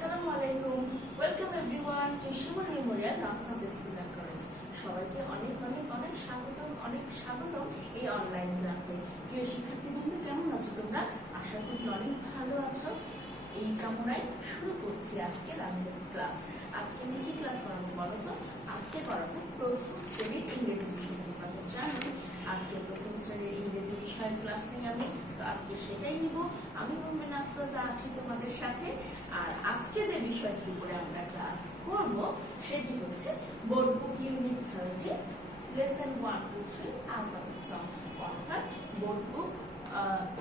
আসসালামু আলাইকুম। Welcome everyone to Shimul memorial Nakshad school and college. সবাইকে অনেক অনেক অনেক স্বাগতম এই অনলাইন ক্লাসে। প্রিয় শিক্ষার্থীবৃন্দ, কেমন আছো তোমরা? আশা করি অনেক ভালো আছো। এই কামনায় শুরু করছি আজকে আমাদের ক্লাস। আজকে আমি কি ক্লাস করাবো বলো তো? আজকে করাবো প্রথম শ্রেণীর ইংরেজি বিষয় নিয়ে। জানি আজকে প্রথম শ্রেণীর ইংরেজি বিষয়ের ক্লাস নেই আমি, তো আজকে সেটাই নিব। আমি মোমেন আফরোজা আছি তোমাদের সাথে। আর আজকে যে বিষয়টির উপরে আমরা ক্লাস করব সেটি হচ্ছে বোর্ড বুক ইউনিট 30 লেসন 1 2 3 অ্যালফাবেট সং, অর্থাৎ বোর্ড বুক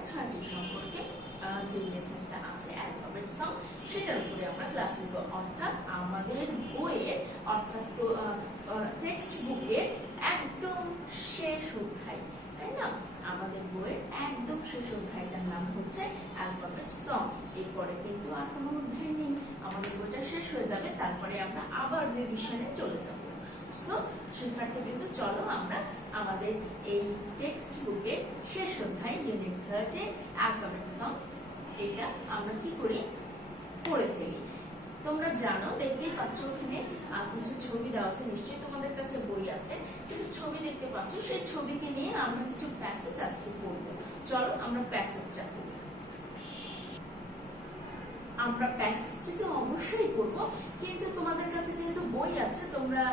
30 সম্পর্কে যে লেসনটা আছে অ্যালফাবেট সং, সেটার উপরে আমরা ক্লাস নিব। অর্থাৎ আমাদের বইয়ের অর্থাৎ টেক্সট বুকের একদম শেষ অধ্যায়, তাই না? আমাদের বইয়ের একদম শেষ অধ্যায়টার নাম হচ্ছে অ্যালফাবেট সং। এরপরে কিন্তু আর কোনো অধ্যায় নেই, আমাদের বইটা শেষ হয়ে যাবে, তারপরে আমরা আবার রিভিশনে চলে যাব। সো শিক্ষার্থীবৃন্দ, চলো আমরা আমাদের এই টেক্সট বুকের শেষ অধ্যায় ইউনিট 30 অ্যালফাবেট সং এটা আমরা কি করি পড়ে ফেলি। তোমরা জানো, দেখতেই পাচ্ছ ওখানে কিছু ছবি দেওয়া আছে, নিশ্চয়ই তোমাদের কাছে বই আছে, কিছু ছবি দেখতে পাচ্ছ। সেই ছবিকে নিয়ে আমরা কিছু প্যাসেজ আজকে পড়বো। চলো আমরা প্যাসেজটা পড়ি। আমরা প্যাসেজটি তো অবশ্যই পড়বো, কিন্তু তোমাদের কাছে যেহেতু বই আছে, তোমরা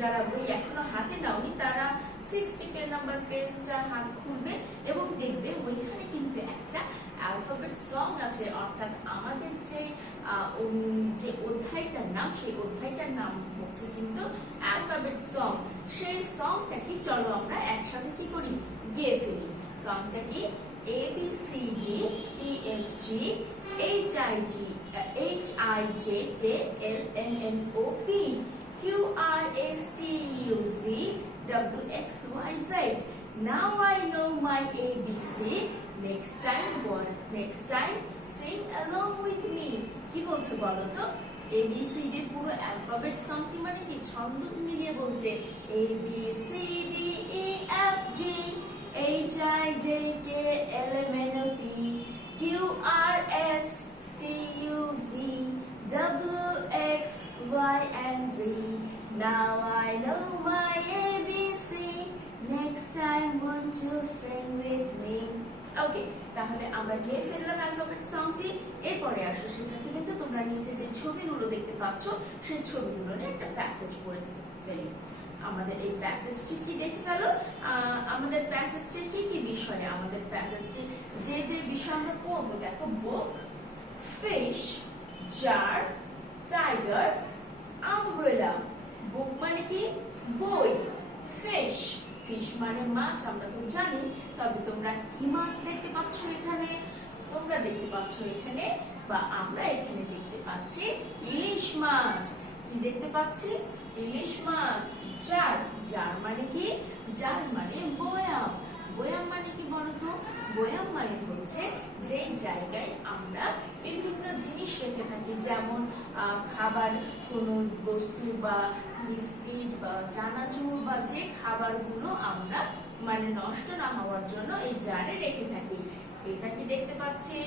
যারা বই এখনো হাতে নাওনি তারা 60 নাম্বার পেজটা হাত খুলবে এবং দেখবে ওইখানে কিন্তু একটা অ্যালফাবেট সং আছে। অর্থাৎ আমাদের যে অধ্যায়টার নাম, সেই অধ্যায়টার নাম হচ্ছে কিন্তু অ্যালফাবেট সং। সেই সংটা কি, চলো আমরা একসাথে কি করি, গেয়ে ফেলি। সংটা কি? ABCDEFG HIJKLMNOP QRSTUVWXYZ. Now I know my ABC. Next time sing along with me. কি বলছে বলো তো? ABCD পুরো অ্যালফাবেট সং কি মানে কি, ছন্দ মিলিয়ে বলছে ABCDEFG HIJKLMNOP QRSTUVWXYZ. Now I know my ABC. Next time won't you sing with me? ওকে, তাহলে আমরা গিয়ে ফেললাম অ্যালফাবেট সংটি। এরপরে আসো শিক্ষার্থীবৃন্দ, তোমরা নিচে যে ছবিগুলো দেখতে পাচ্ছ সেই ছবিগুলো নিয়ে একটা প্যাসেজ পড়ে ফেলি। আমাদের এই প্যাসেজটি কি দেখে ফেলো। আমাদের প্যাসেজটি কি কি বিষয়ে, আমাদের প্যাসেজটি যে যে বিষয় আমরা পড়বো দেখো, বুক, ফিশ, জার, টাইগার, আমব্রেলা। বুক মানে কি? বই। ফিশ, ফিশ মানে মাছ, আমরা তো জানি। তবে তোমরা কি মাছ দেখতে পাচ্ছ এখানে? তোমরা দেখতে পাচ্ছ এখানে, বা আমরা এখানে দেখতে পাচ্ছি ইলিশ মাছ। কি দেখতে পাচ্ছি? ইলিশ মাছ। জার, জার মানে কি? জার মানে বয়াম। বয়াম মানে কি বলতো? বয়াম মানে হচ্ছে যে জায়গায় আমরা বিভিন্ন জিনিস রেখে থাকি, যেমন খাবার, কোনো বস্তু বা বিস্কিট বা চানাচুর বা যে খাবারগুলো আমরা মানে নষ্ট না হওয়ার জন্য এই জারে রেখে থাকি। এটা কি দেখতে পাচ্ছি?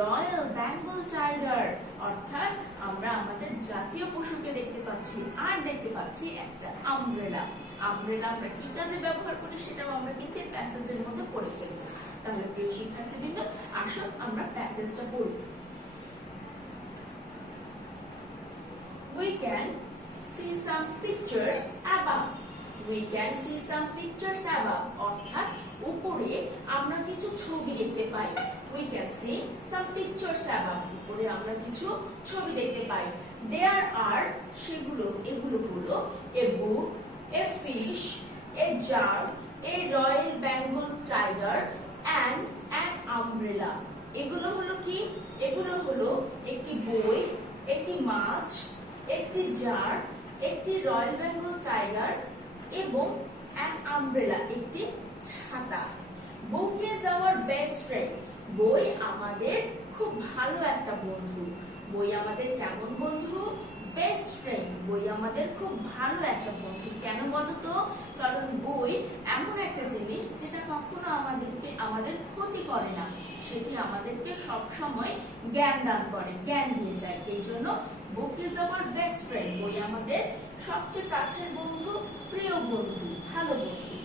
রয়্যাল বেঙ্গল টাইগার, অর্থাৎ আমরা আমাদের জাতীয় পশুকে দেখতে পাচ্ছি। আর দেখতে পাচ্ছি একটা আমব্রেলা। আমব্রেলা আমরা কি কাজে ব্যবহার করি সেটাও আমরা কিন্তু প্যাসেজের মধ্যে পড়ে ফেলবো। তাহলে প্রিয় শিক্ষার্থীবৃন্দ, আসো আমরা প্যাসেজটা পড়ি। We can see some pictures above. We can see some pictures above. অর্থাৎ উপরে আমরা কিছু ছবি দেখতে পাই। We can see some pictures above. উপরে আমরা কিছু ছবি দেখতে পাই। There are, এগুলো হলো a book, a fish, a jar, a royal bengal tiger and an umbrella. এগুলো হলো কি? এগুলো হলো একটি বই, একটি মাছ, একটি জার, একটি রয়্যাল বেঙ্গল টাইগার এবং an umbrella, একটি ছাতা। বুক ইজ আওয়ার বেস্ট ফ্রেন্ড। বই আমাদের খুব ভালো একটা বন্ধু। বই আমাদের কেমন বন্ধু? বেস্ট ফ্রেন্ড, বই আমাদের খুব ভালো একটা বন্ধু। কেন বলো তো? কারণ বই এমন একটা জিনিস যেটা কখনো আমাদের ক্ষতি করে না, সেটি আমাদেরকে সব সময় জ্ঞান দান করে, জ্ঞান দিয়ে যায়। এই জন্য বুক ইজ আওয়ার বেস্ট ফ্রেন্ড, বই আমাদের সবচেয়ে কাছের বন্ধু, প্রিয় বন্ধু, ভালো বন্ধু।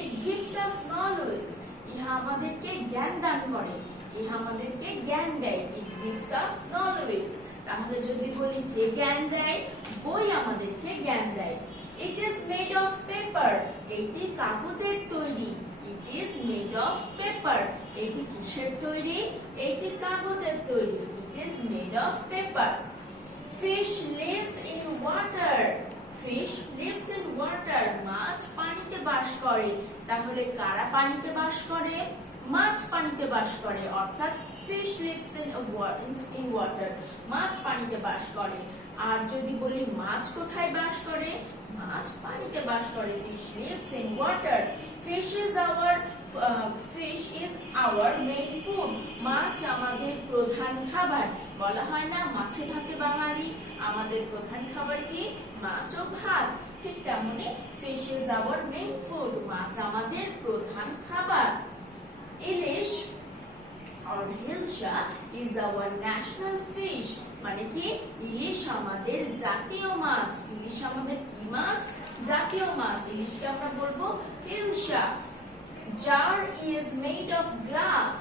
ইট গিভস আস নলেজ, ইহা আমাদেরকে জ্ঞান দান করে, ইহা আমাদেরকে জ্ঞান দেয়। It gives us knowledge. তাহলে যদি বলি কে জ্ঞান দেয়? বই আমাদেরকে জ্ঞান দেয়। It is made of paper, এটি কাগজের তৈরি। It is made of paper, এটি কিসের তৈরি? এটি কাগজের তৈরি। It is made of paper. Fish lives in water, fish lives in water, মাছ পানিতে বাস করে। তাহলে কারা পানিতে বাস করে? মাছ পানিতে বাস করে, অর্থাৎ ফিশ লিভস ইন ওয়াটার, মাছ পানিতে বাস করে। আর যদি বলি মাছ কোথায় বাস করে? মাছ পানিতে বাস করে। Fish lives in water. Fish is our main food, মাছ আমাদের প্রধান খাবার। বলা হয় না মাছে ভাতে বাঙালি, আমাদের প্রধান খাবার কি? মাছ ও ভাত। ঠিক তেমনি fish is our main food, মাছ আমাদের প্রধান খাবার। ইলিশ or hilsa is our national fish, মানে কি? ইলিশ আমাদের জাতীয় মাছ। ইলিশ আমাদের কি মাছ? জাতীয় মাছ। ইলিশকে আমরা বলবো hilsa. Jar is made of glass,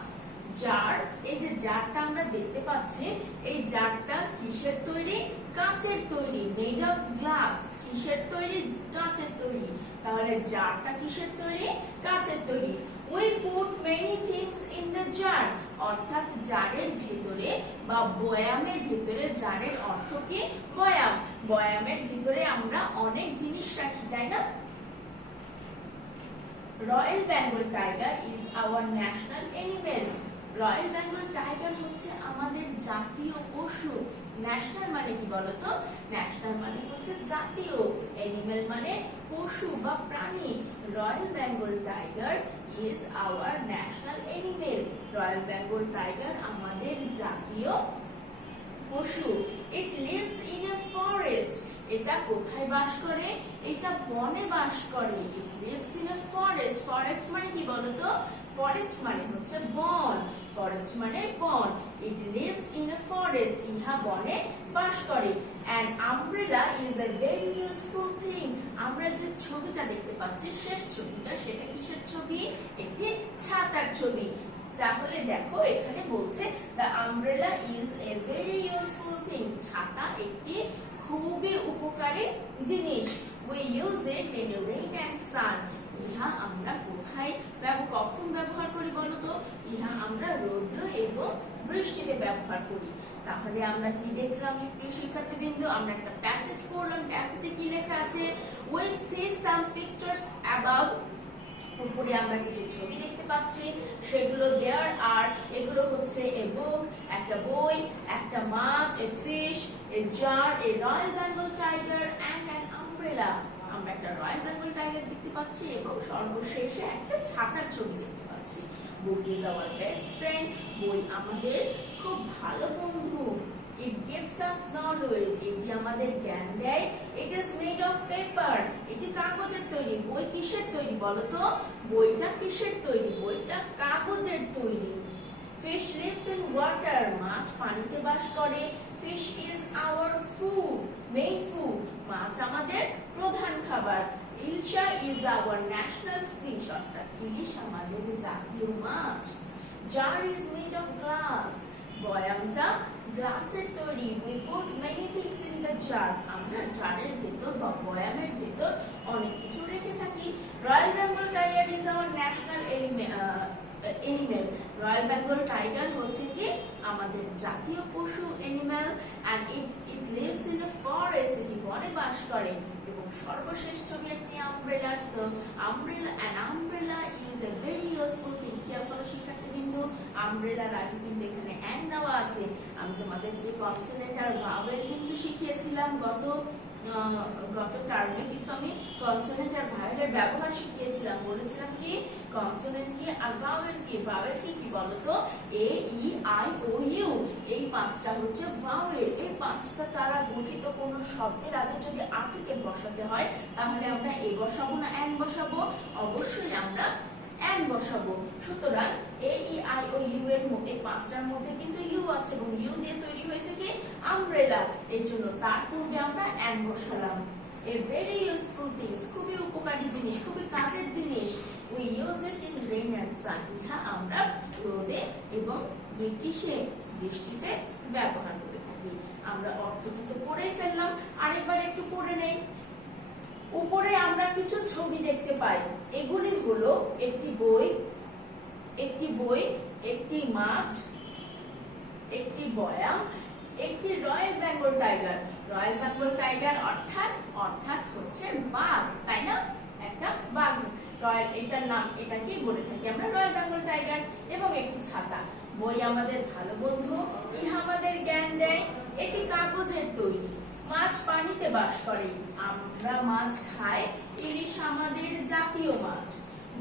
jar, এই যে জারটা আমরা দেখতে পাচ্ছি, এই জারটা কিসের তৈরি? কাঁচের তৈরি। মেড অফ গ্লাস, কিসের তৈরি? কাঁচের তৈরি। তাহলে জারটা কিসের তৈরি? কাঁচের তৈরি। We put many things in the jar, অর্থাৎ জারের ভেতরে বা বয়ামের ভেতরে, জারের অর্থ কি? বয়াম। বয়ামের ভিতরে আমরা অনেক জিনিস রাখি, তাই না? Royal Bengal tiger is our national animal, royal Bengal tiger হচ্ছে আমাদের জাতীয় পশু। ন্যাশনাল মানে কি বলতো? ন্যাশনাল মানে হচ্ছে জাতীয়, অ্যানিমেল মানে পশু বা প্রাণী। Royal Bengal tiger is our national animal, royal Bengal tiger আমাদের জাতীয় পশু। It lives in a forest, এটা কোথায় বাস করে? এটা বনে বাস করে। It lives in a forest, forest মানে কি বলতো? ফরেস্ট মানে হচ্ছে বন, ফরেস্ট মানে বন। ইট লিভস ইন এ ফরেস্ট, ইহা বনে বাস করে। And umbrella is a very useful thing, আমরা যে ছবিটা দেখতে পাচ্ছি, শেষ ছবিটা, সেটা কিসের ছবি? একটি ছাতার ছবি। তাহলে দেখো এখানে বলছে the umbrella is a very useful thing, ছাতা একটি খুবই উপকারী জিনিস। We use it in rain and sun, ইহা আমরা কোথায় কখন ব্যবহার করি বলতো? ইহা আমরা রৌদ্র এবং বৃষ্টিতে ব্যবহার করি। তাহলে আমরা কি দেখলাম প্রিয় শিক্ষার্থীবৃন্দ? আমরা একটা প্যাসেজ পড়লাম। প্যাসেজে কি লেখা আছে? We see some pictures above, উপরে আমরা কিছু ছবি দেখতে পাচ্ছি, সেগুলো দেয়ার আর, এগুলো হচ্ছে এ বুক, একটা বই, একটা মাছ, a fish, a jar, a royal Bengal tiger and an umbrella. আমরা একটা রয়্যাল বেঙ্গল টাইগার দেখতে পাচ্ছি এবং সর্বশেষে একটা ছাতার ছবি দেখতে পাচ্ছি। বুক ইজ আওয়ার বেস্ট ফ্রেন্ড, বই আমাদের খুব ভালো বন্ধু। It gives us knowledge, এটি আমাদের জ্ঞান দেয়। It is made of paper, এটি কাগজের তৈরি। বই কিসের তৈরি বলতো? বইটা কিসের তৈরি? বইটা কাগজের তৈরি। Fish lives in water, মাছ পানিতে বাস করে। Fish is our food, main food, মাছ আমাদের প্রধান খাবার। Ilsha is our national fish, অর্থাৎ ইলিশ আমাদের জাতীয় মাছ। Jar is made of glass, বয়ামটা গ্লাসের তৈরি। We put many things in the jar, আমরা জারের ভেতর বা বয়ামের ভেতর অনেক কিছু রেখে থাকি। Royal Bengal tiger is our national animal, royal Bengal tiger হচ্ছে কি আমাদের জাতীয় পশু, animal. And it lives in a forest, এটি বনে বাস করে। এবং সর্বশেষ ছবি একটি আমব্রেলার। So umbrella is a very useful thing. খেয়াল করো শিক্ষার্থীবৃন্দ, আমব্রেলার আগে কিন্তু এখানে অ্যান্ড দেওয়া আছে। আমি তোমাদেরকে কনসোনেন্ট আর ভাওয়েল কিন্তু শিখিয়েছিলাম গত গত টার্মে কিন্তু আমি কনসোনেন্ট আর ভাওয়েলের ব্যবহার শিখিয়েছিলাম। বলেছিলাম কি কনসোনেন্ট কি আর ভাওয়েল কি। ভাওয়েল কি কি বলতো? এ ই আই ও ইউ, এই পাঁচটা হচ্ছে ভাওয়েল। এই পাঁচটা দ্বারা গঠিত কোন শব্দের আগে যদি আর্টিকেল বসাতে হয় তাহলে আমরা এ বসাবো না অ্যান বসাবো? অবশ্যই আমরা অ্যান বসাবো। সুতরাং এ ই আই ও ইউ এর মধ্যে পাঁচটার মধ্যে কিন্তু ইউ আছে এবং ইউ দিয়ে তৈরি হয়েছে কি আমব্রেলা। এর জন্য তার পূর্বে আমরা অ্যান বসালাম। এ ভেরি ইউজফুল থিংস, খুবই উপকারী জিনিস, খুবই কাজের জিনিস। We use it in rain and sun, ইহা আমরা রোদে এবং কিসে বৃষ্টিতে ব্যবহার করে থাকি। আমরা অর্থটি তো পড়েই ফেললাম, আরেকবার একটু পড়ে নেই। উপরে আমরা কিছু ছবি দেখতে পাই। এগুলি হলো একটি বই, একটি মাছ, একটি বয়াম, একটি royal Bengal tiger. Royal Bengal tiger অর্থাৎ হচ্ছে বাঘ, তাই না? একটা বাঘ। রয়্যাল এটার নাম, এটাকে বলে থাকি আমরা রয়্যাল বেঙ্গল টাইগার। এবং একটি ছাতা। বই আমাদের ভালো বন্ধু, ইহা আমাদের জ্ঞান দেয়। এটি কাগজের তৈরি। মাছ পানিতে বাস করে, আমরা মাছ খাই, ইলিশ আমাদের জাতীয় মাছ।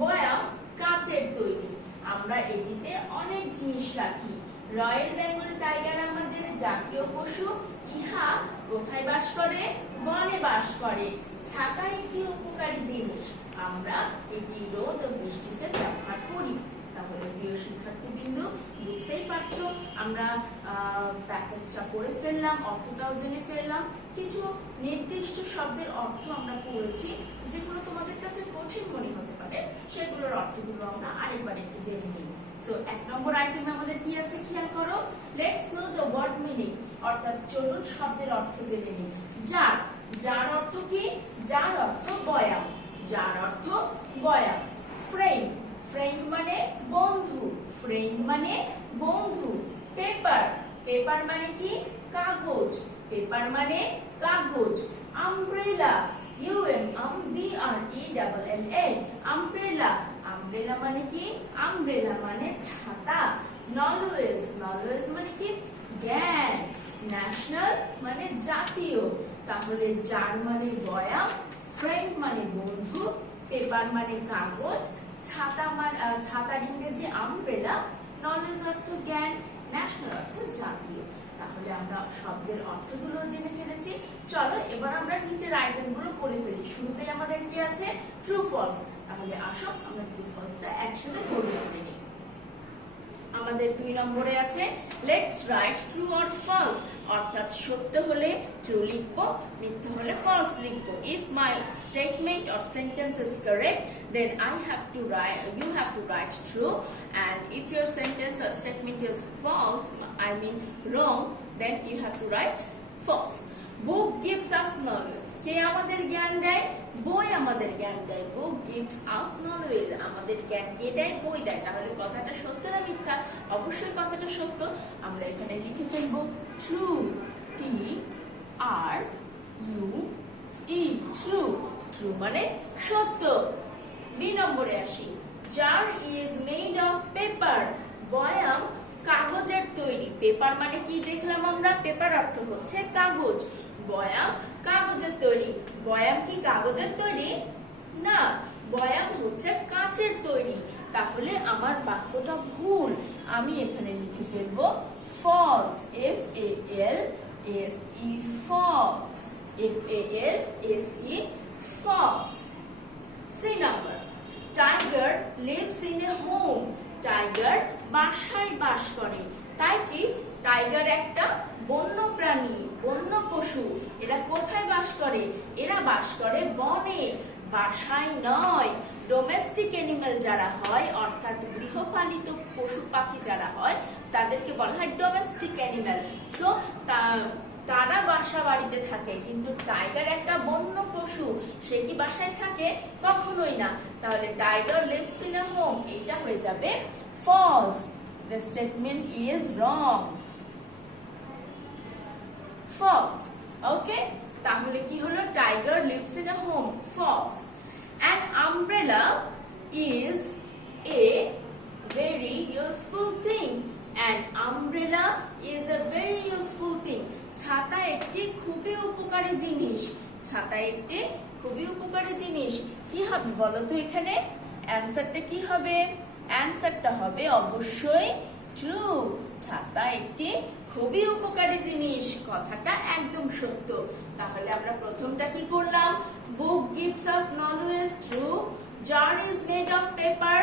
বয়াম কাচের তৈরি, আমরা এটিতে অনেক জিনিস রাখি। রয়্যাল বেঙ্গল টাইগার আমাদের জাতীয় পশু, ইহা কোথায় বাস করে? বনে বাস করে। ছাতা একটি উপকারী জিনিস, আমরা এটি রোদ ও বৃষ্টিতে ব্যবহার করি। তাহলে প্রিয় শিক্ষার্থীবৃন্দ, বুঝতেই পারছো আমরা প্যাকেজটা পড়ে ফেললাম, অর্থটাও জেনে ফেললাম। কিছু নির্দিষ্ট শব্দের অর্থ আমরা পড়েছি, যেগুলো তোমাদের কাছে কঠিন মনে হতে পারে, সেগুলোর অর্থগুলো আমরা আরেকবার একটু জেনে নিই। সো 1 নম্বর আইটেমে আমাদের কি আছে খেয়াল করো। Let's know the word meaning, অর্থাৎ চলুন শব্দের অর্থ জেনে নিই। জার, যার অর্থ কি? যার অর্থ বয়াম, যার অর্থ বয়াম। ফ্রেন্ড, ফ্রেন্ড মানে বন্ধু, ফ্রেন্ড মানে বন্ধু। পেপার, পেপার মানে কি? কাগজ, পেপার মানে কাগজ। আমব্রেলা, UMBRELLA, আমব্রেলা, আমব্রেলা মানে কি? আমব্রেলা মানে ছাতা। নলওয়েজ, নলওয়েজ মানে কি? জ্ঞান। ন্যাশনাল মানে জাতীয়। তাহলে যার মানে বয়াম, ফ্রেন্ড মানে বন্ধু, পেপার মানে কাগজ, ছাতার ইংরেজি আমব্রেলা, নলেজ অর্থ জ্ঞান, ন্যাশনাল অর্থ জাতীয়। তাহলে আমরা শব্দের অর্থগুলো জেনে ফেলেছি। চলো এবার আমরা নিচের আইটেমগুলো করে ফেলি। শুরুতেই আমাদের কি আছে? True false. তাহলে আসো আমরা ট্রু ফলসটা একসাথে করে নিই। আমাদের 2 নম্বরে আছে let's write true or false, অর্থাৎ সত্য হলে ট্রু লিখবো, মিথ্যা হলে ফলস লিখবো। If my statement or sentence is correct then you have to write true, and if your sentence or statement is false, I mean wrong, then you have to write false. Book gives us knowledge, কে আমাদের জ্ঞান দেয়? বই আমাদের জ্ঞান দেয়। বুক gives us knowledge, আমাদের জ্ঞান কে দেয়? বই দেয়। তাহলে কথাটা সত্য না মিথ্যা? অবশ্যই কথাটা সত্য। আমরা এখানে লিখে ফেলবো ট্রু, TRUE, ট্রু। ট্রু মানে সত্য। বি নম্বরে আসি। Jar is made of paper, বয়াম কাগজের তৈরি। পেপার মানে কি দেখলাম আমরা? পেপার অর্থ হচ্ছে কাগজ, বয়াম কাগজের তৈরি। বয়াম কি কাগজের তৈরি? না, বয়াম হচ্ছে কাচের তৈরি। তাহলে আমার বাক্যটা ভুল, আমি এখানে লিখে ফেলবো false, FALSE, false, FALSE, false. C number, tiger lives in a home, tiger বাসায় বাস করে। তাই কি টাইগার একটা বন্য প্রাণী, বন্য পশু। এরা কোথায় বাস করে? এরা বাস করে বনে, বাসায় নয়। ডোমেস্টিক অ্যানিমাল যারা হয়, অর্থাৎ গৃহপালিত পশু পাখি যারা হয়, তাদেরকে বলা হয় ডোমেস্টিক অ্যানিমাল। সো তারা বাসা বাড়িতে থাকে, কিন্তু টাইগার একটা বন্য পশু, সে কি বাসায় থাকে? কখনোই না। তাহলে tiger lives in a home, এটা হয়ে যাবে false. The statement is wrong. False. Okay? তাহলে কি হলো? Tiger lives in a home. False. An umbrella is a very useful thing. An umbrella is a very useful thing. ছাতা একটি খুবই উপকারী জিনিস। ছাতা একটি খুবই উপকারী জিনিস। কি হবে বলো তো এখানে অ্যানসারটা কি হবে? অ্যানসারটা হবে অবশ্যই ট্রু। ছাতা একটি খুবই উপকারী জিনিস, কথাটা একদম সত্য। তাহলে আমরা প্রথমটা কি করলাম? বুক gives us knowledge, true. Jar is made of paper,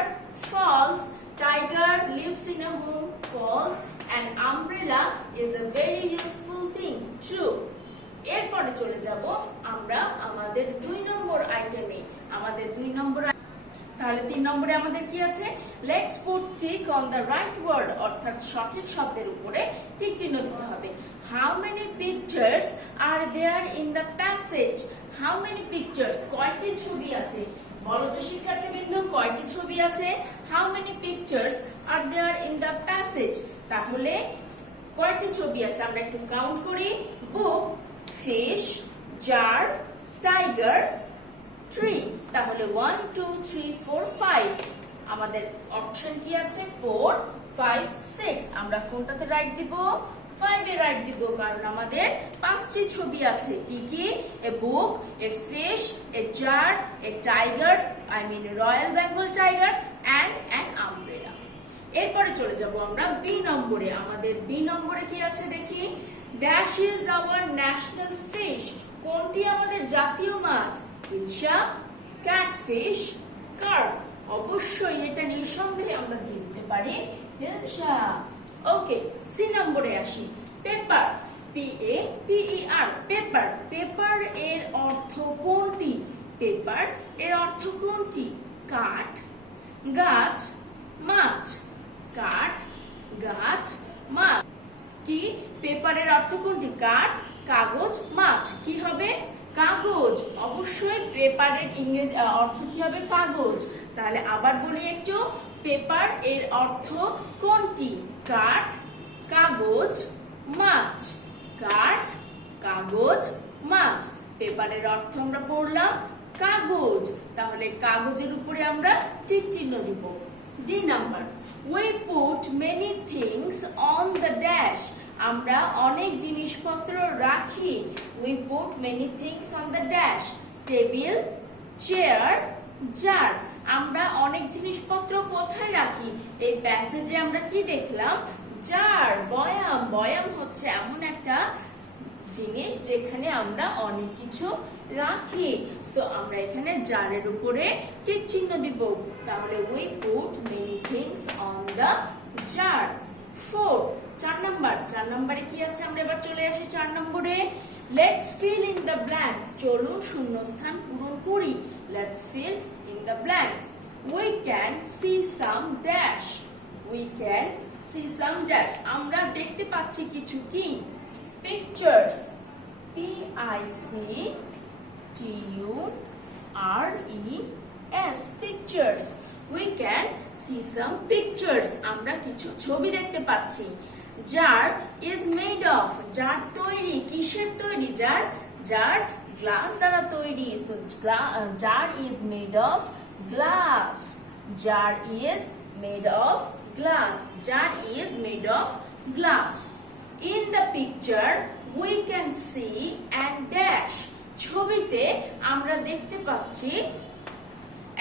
false. Tiger lives in a home, false. And umbrella is a very useful thing, true. এরপরে চলে যাব আমরা আমাদের 2 নম্বর আইটেমে। আমাদের 2 নম্বর, তাহলে 3 নম্বরে আমাদের কি আছে? Let's put tick on the right word, অর্থাৎ সঠিক শব্দের উপরে টিক চিহ্ন দিতে হবে। How many pictures are there in the passage? How many pictures, কয়টি ছবি আছে? বলো তো শিক্ষার্থীবৃন্দ, কয়টি ছবি আছে? How many pictures are there in the passage, তাহলে কয়টি ছবি আছে আমরা একটু কাউন্ট করি। Book, fish, jar, tiger, tree. তাহলে 1 2 3 4 5, আমাদের অপশন কি আছে? 4 5 6। আমরা কোনটাতে রাইট দিব? 5 এ রাইট দিব, কারণ আমাদের 5টি ছবি আছে। কি কি? A book, a fish, a jar, a tiger, I mean royal Bengal tiger, and an umbrella. এরপরে চলে যাব আমরা বি নম্বরে। আমাদের বি নম্বরে কি আছে দেখি। Dash is our national fish, কোনটি আমাদের জাতীয় মাছ? Ilsha, catfish, carp. অবশ্যই এটা নিঃসন্দেহে আমরা দিয়ে দিতে পারি ইলশা। ওকে, সি নম্বরে আসি। Paper, PAPER, paper. পেপার এর অর্থ কোনটি? পেপার এর অর্থ কোনটি? কাঠ, গাছ, মাছ। কাঠ, গাছ, মাছ। কি? পেপারের অর্থ কোনটি? কাঠ, কাগজ, মাছ। কি হবে? কাগজ। অবশ্যই পেপারের ইংরেজি অর্থ কি হবে? কাগজ। তাহলে আবার বলি একটু, পেপার এর অর্থ কোনটি? কাঠ, কাগজ, মাছ। কাঠ, কাগজ, মাছ। পেপারের অর্থ আমরা পড়লাম কাগজ, তাহলে কাগজের উপরে আমরা টিক চিহ্ন দিব। D number, we put many things on the dash, আমরা অনেক জিনিসপত্র রাখি। we put many things on the dash, table, chair, jar. আমরা অনেক জিনিসপত্র কোথায় রাখি? এই প্যাসেজে আমরা কি দেখলাম? জার, বয়াম। বয়াম হচ্ছে এমন একটা জিনিস যেখানে আমরা অনেক কিছু রাখি। সো আমরা এখানে জারের উপরে টিক চিহ্ন দিব, তাহলে we put many things on the jar. 4, 4 number. 4 নম্বরে কি আছে? আমরা এবার চলে আসি 4 নম্বরে। Let's fill in the blanks, চলুন শূন্যস্থান পূরণ করি। Let's fill in the blanks. we can see some dash, we can see some dash, আমরা দেখতে পাচ্ছি কিছু কি? Pictures, PICTURES, pictures. we can see some pictures, আমরা কিছু ছবি দেখতে পাচ্ছি। Jar is made of, jar তৈরি, কিসের তৈরি? জার, জার গ্লাস দ্বারা তৈরি। so jar is made of glass, jar is made of glass, jar is made of glass. In the picture we can see and dash, ছবিতে আমরা দেখতে পাচ্ছি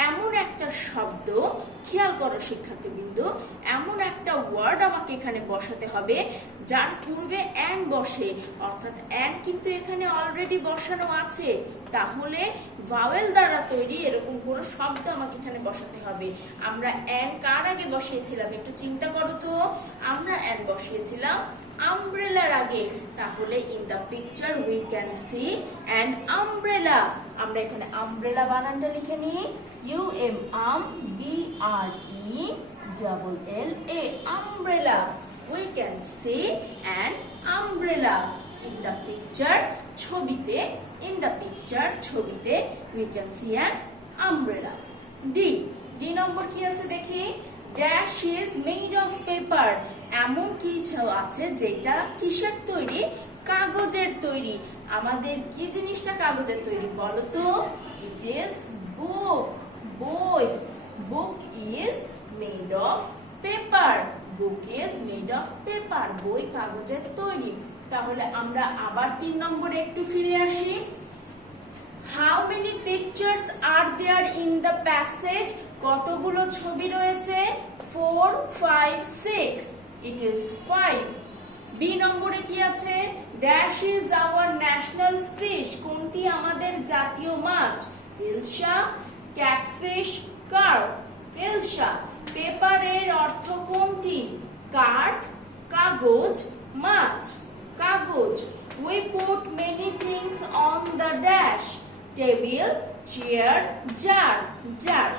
এমন একটা শব্দ। খেয়াল করো শিক্ষার্থীবৃন্দ, এমন একটা ওয়ার্ড আমাকে এখানে বসাতে হবে যার পূর্বে অ্যান বসে, অর্থাৎ অ্যান কিন্তু এখানে অলরেডি বসানো আছে। তাহলে ভাওয়েল দ্বারা তৈরি এরকম কোন শব্দ আমাকে এখানে বসাতে হবে। আমরা অ্যান কার আগে বসিয়েছিলাম? একটু চিন্তা করো তো। আমরা অ্যান বসিয়েছিলাম আমব্রেলার আগে। তাহলে in the picture we can see an umbrella. আমরা এখানে আমব্রেলা বানানটা লিখে নিই, UMBRELLA, umbrella. We can see an umbrella in the picture, ছবিতে। ইন দ্য পিকচার, ছবিতে we can see an umbrella. D, D number কি আছে দেখি। Dash is made of paper, এমন কিছু আছে যেটা কিসের তৈরি? কাগজের তৈরি। আমাদের কি জিনিসটা কাগজের তৈরি বলো তো? ইট ইজ বুক, বই। Book is made of paper, book is made of paper, বই কাগজের তৈরি। তাহলে আমরা আবার 3 নম্বরে একটু ফিরে আসি। How many pictures are there in the passage? কতগুলো ছবি রয়েছে? 4, 5, 6. It is 5. B নম্বরে কি আছে? Dash is our national fish. কোনটি আমাদের জাতীয় মাছ? Ilsha, catfish, carp. ইলশা। পেপারের অর্থ কোনটি? কাঠ, কাগজ, মাছ। কাগজ। We put many things on the dash. Table, chair, jar, jar.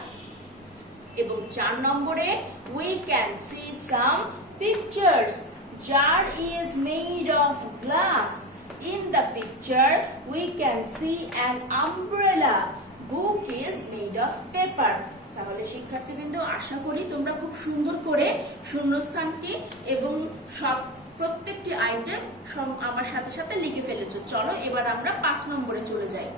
এবং 4 নম্বরে we can see some pictures. Jar is made of glass. In the picture we can see an umbrella. Book is made of paper. তাহলে শিক্ষার্থীবৃন্দ, আশা করি তোমরা খুব সুন্দর করে শূন্যস্থানটি এবং প্রত্যেকটি আইটেম আমার সাথে সাথে লিখে ফেলেছো। চলো এবার আমরা 5 নম্বরে চলে যাই।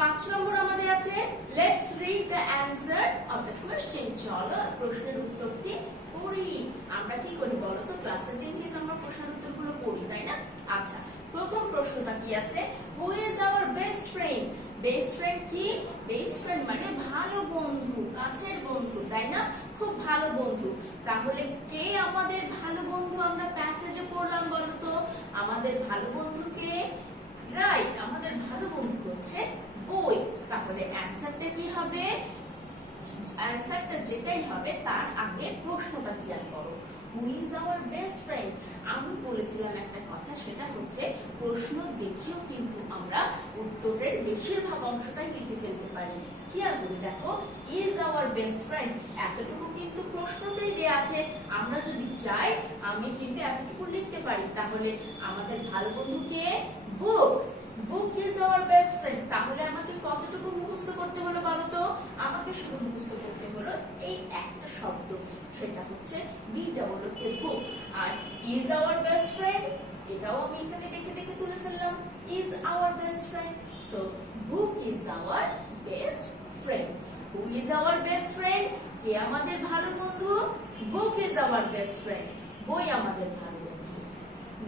5 নম্বর আমাদের আছে let's read the answer of the question. চলো প্রশ্নের উত্তরটি পড়ি। আমরা কি করি বলো তো? ক্লাসের দিন থেকে আমরা প্রশ্নের উত্তরগুলো পড়ি, তাই না? আচ্ছা, প্রথম প্রশ্নটা কি আছে? হু is our best friend? Best friend কি? বেস্ট ফ্রেন্ড মানে ভালো বন্ধু, কাছের বন্ধু, তাই না? খুব ভালো বন্ধু। তাহলে কে আমাদের ভালো বন্ধু? আমরা প্যাসেজে পড়লাম, বলো তো আমাদের ভালো বন্ধু কে? রাইট, আমাদের ভালো বন্ধু হচ্ছে বই। তাহলে অ্যানসারটা কি হবে? অ্যানসারটা যেটাই হবে তার আগে প্রশ্নটা ক্লিয়ার করো। হু ইজ আওয়ার বেস্ট ফ্রেন্ড? আমি বলেছিলাম একটা কথা, সেটা হচ্ছে প্রশ্ন দেখেও কিন্তু আমরা উত্তরের বেশিরভাগ অংশটাই লিখে ফেলতে পারি। খেয়াল করে দেখো, ইজ আওয়ার বেস্ট ফ্রেন্ড এতটুকু কিন্তু প্রশ্নতেই দেয়া আছে। আমরা যদি চাই আমি কিন্তু এতটুকু লিখতে পারি। তাহলে আমাদের ভালো বন্ধু কে? Book. Book is our best friend. তাহলে আমাকে কতটুকু মুখস্থ করতে হলো বলো তো? আমাকে শুধু মুখস্থ করতে হলো এই একটা শব্দ, সেটা হচ্ছে BOOK, বুক। আর ইজ আওয়ার বেস্ট ফ্রেন্ড এটাও আমি এখানে দেখে দেখে তুলে ফেললাম, is our best friend. So book is our best friend. Who is our best friend? কে আমাদের ভালো বন্ধু? Book is our best friend. বই আমাদের ভালো বন্ধু।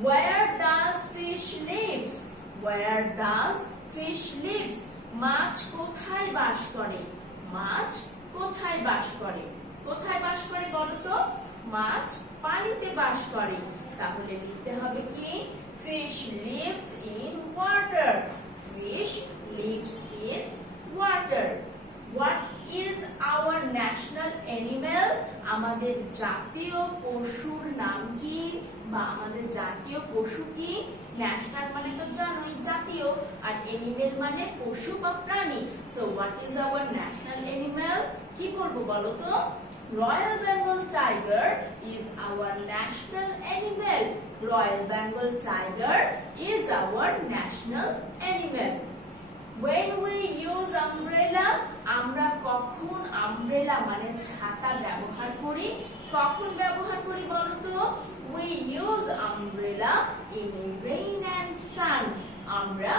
Where does fish lives? Where does fish lives? মাছ কোথায় বাস করে? মাছ কোথায় বাস করে? কোথায় বাস করে বলো তো? মাছ পানিতে বাস করে। তাহলে লিখতে হবে কি? fish lives in water. Fish lives in water. What is our national animal? আমাদের জাতীয় পশুর নাম কি? বা আমাদের জাতীয় পশু কি? ন্যাশনাল মানে তো জানোই জাতীয়, আর এনিমেল মানে পশু বা প্রাণী। So what is our national animal? কি বলবো বলো তো? Royal Bengal tiger is our national animal. Royal Bengal tiger is our national animal. When we use umbrella, আমরা কখন umbrella মানে ছাতা ব্যবহার করি? কখন ব্যবহার করি বলো তো? We use umbrella in rain and sun. আমরা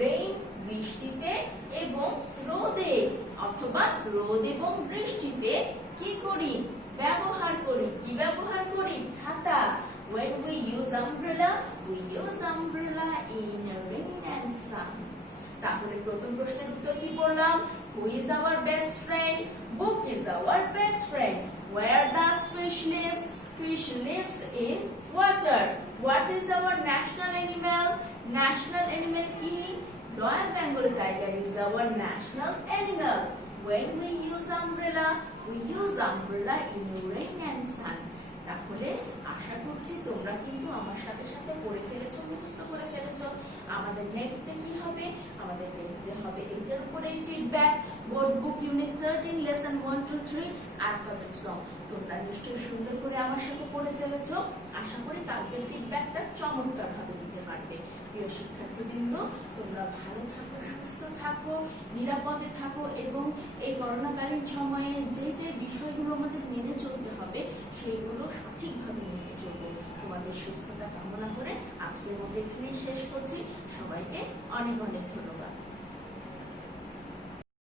rain বৃষ্টিতে এবং রোদে অথবা রোদ এবং বৃষ্টিতে কি করি? ব্যবহার করি। কি ব্যবহার করি? ছাতা। When we use umbrella in rain and sun. তাহলে প্রথম প্রশ্নের উত্তর কি বললাম? হু is our best friend? Book is our best friend. Where does fish live? Fish lives in water. What is our national animal? National animal কি? Royal Bengal tiger is our national animal. When we use umbrella in rain and sun. তাহলে আশা করছি তোমরা কিন্তু আমার সাথে সাথে পড়ে ফেলেছো, মুখস্থ করে ফেলেছো। আমাদের নেক্সট ডে কি হবে? আমাদের নেক্সট ডে হবে এটার উপরে ফিডব্যাক, বোর্ড বুক ইউনিট 13 লেসন 1 2 3 অ্যালফাবেট সং। তোমরা নিশ্চয়ই সুন্দর করে আমার সাথে পড়ে ফেলেছো। আশা করি কালকের ফিডব্যাকটা চমৎকার ভাবে দিতে পারবে। প্রিয় শিক্ষার্থীবৃন্দ, তোমরা ভালো থাকো, সুস্থ থাকো, নিরাপদে থাকো এবং এই করোনাকালীন সময়ে যে যে বিষয়গুলো আমাদের মেনে চলতে হবে সেইগুলো সঠিকভাবে মেনে চলবো। তোমাদের সুস্থতা কামনা করে আজকের মতো এখানেই শেষ করছি। সবাইকে অনেক অনেক ধন্যবাদ।